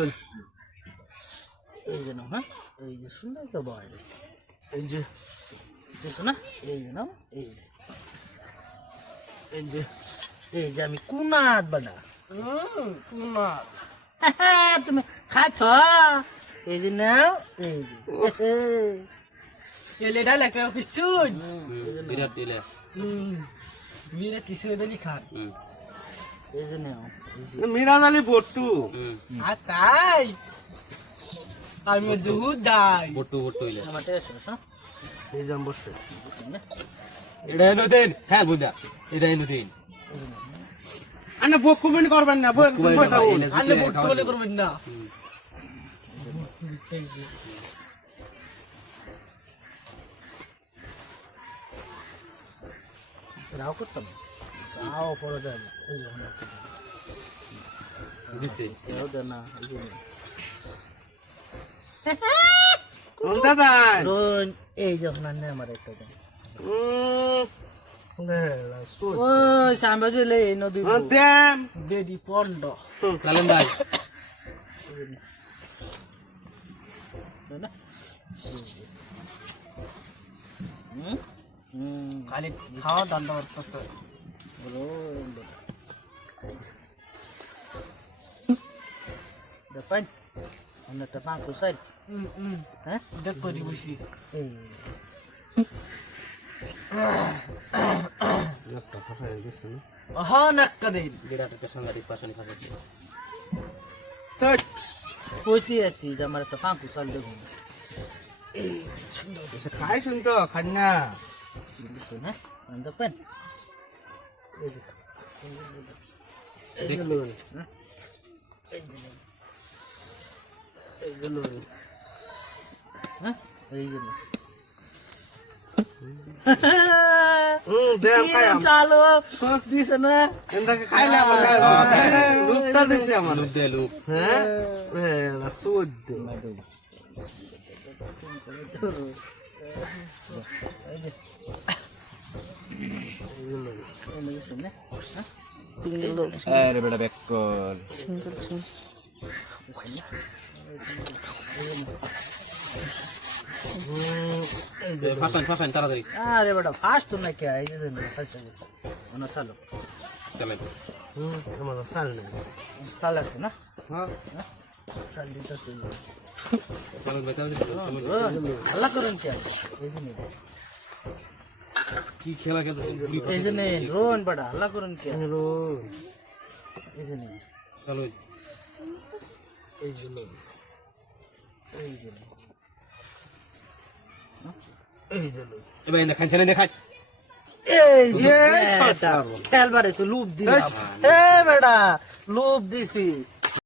লই এই যে নাও হ্যাঁ এই যে সুন্দর একটা বয়স এই যে দেখছো না এই যে নাও এই যে এই যে আমি কুনাত বাডা কুনাত তুমি খাইছ এই যে নাও এই যে এলে ডাল একটা কিছু বিরাট দিলে বিরাট কিছু দেনি খান এই যে নাও মিরাজ আলী বট্টু তাই আমি দুধ দাই বট্টু বট্টু হইলে আমার টেস্ট হ্যাঁ এই জাম বসে এটা এনো দেন খেয়াল বুঝা এটা এনো দেন আনে বক কমেন্ট করবেন না বক দাও আনে বট্টু বলে করবেন না রাও করতাম যাও পরে দেন এই যে দিছে কেউ দেন না এই যে দাদা রোন এই যখন আনে আমার একটা দেন সুদ ও সামনে যে লে নদী দেম বেডি পন্ড চালেন ভাই না খালি খাওয়া দান্ড করতেছে depan ada depan kusai hah দেখ করি বসি একটা ফসাই দিছে না আহা নাক্কা দেন বিরাট একটা সাংঘাতিক পাশানি খাচ্ছে touch putih sih jamar depan kusai dulu এসে খাইছুন তো খান না di sana depan দেখলুন hah এই যে দেম খাইম চালো দিছে না এন্দাকে খাইলে আমার লুকটা দিছে আমার লুক দে লুক হ্যাঁ না সুদ আরে বেটা ব্যাক কর ফাসান ফাসান তাড়াতাড়ি আরে বেটা ফাস্ট তো না কে এই যে ফাস্ট আছে না চালো চলেন আমার সাল না চাল আছে না হ্যাঁ চাল দিতেছে চলেন ভাই তাড়াতাড়ি আল্লাহ করেন কে এই যে কি খেলা খেলতে এই যে রোন বেটা আল্লাহ করেন কে হ্যালো এই যে চলো এই যে এই যে এই যে এবার না খাইছেন না খাই এই ये খেলবার এসে লুপ দিলাম এ বেটা লুপ দিছি